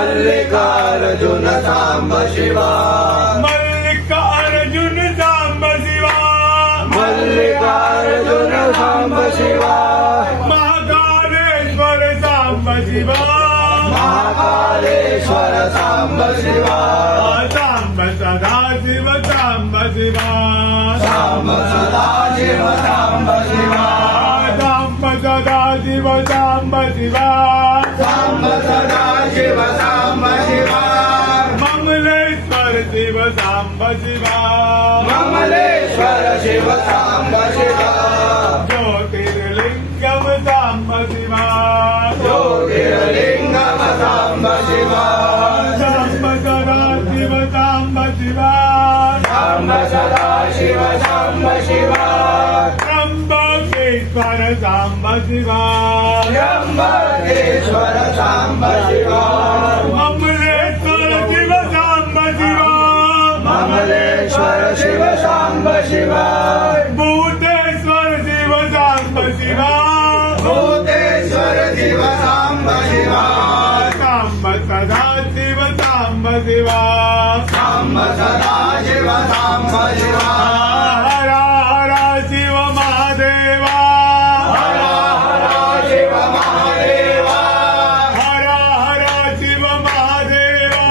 Mallikarjun Samba Shiva Mallikarjun Samba Shiva Mallikarjun Samba Shiva Mahakaleshwar Samba Shiva Mahakaleshwar Samba Shiva Samba Sadashiv Samba Shiva Samba Sadashiv Samba Shiva Samba Sadashiv Samba Shiva Samba Sadashiv Samba Shiva Mamleshwar Shiv Samba Shiva Mamleshwar Shiv Samba Shiva Jyotirlingam Samba Shiva Jyotirlingam Samba Shiva Samba Sadashiv Samba Shiva Samba Sadashiv Samba Shiva Trimbakeshwar Samba Shiva Trimbakeshwar Samba Shiva Mamleshwar Shiv Samba Shiva Mamleshwar Shiv Samba Shiva Bhuteshwar Shiv Samba Shiva Bhuteshwar Shiv Samba Shiva Samba Sadashiv Samba Shiva Samba Sadashiv Samba Shiva हर हर Shiv Mahadeva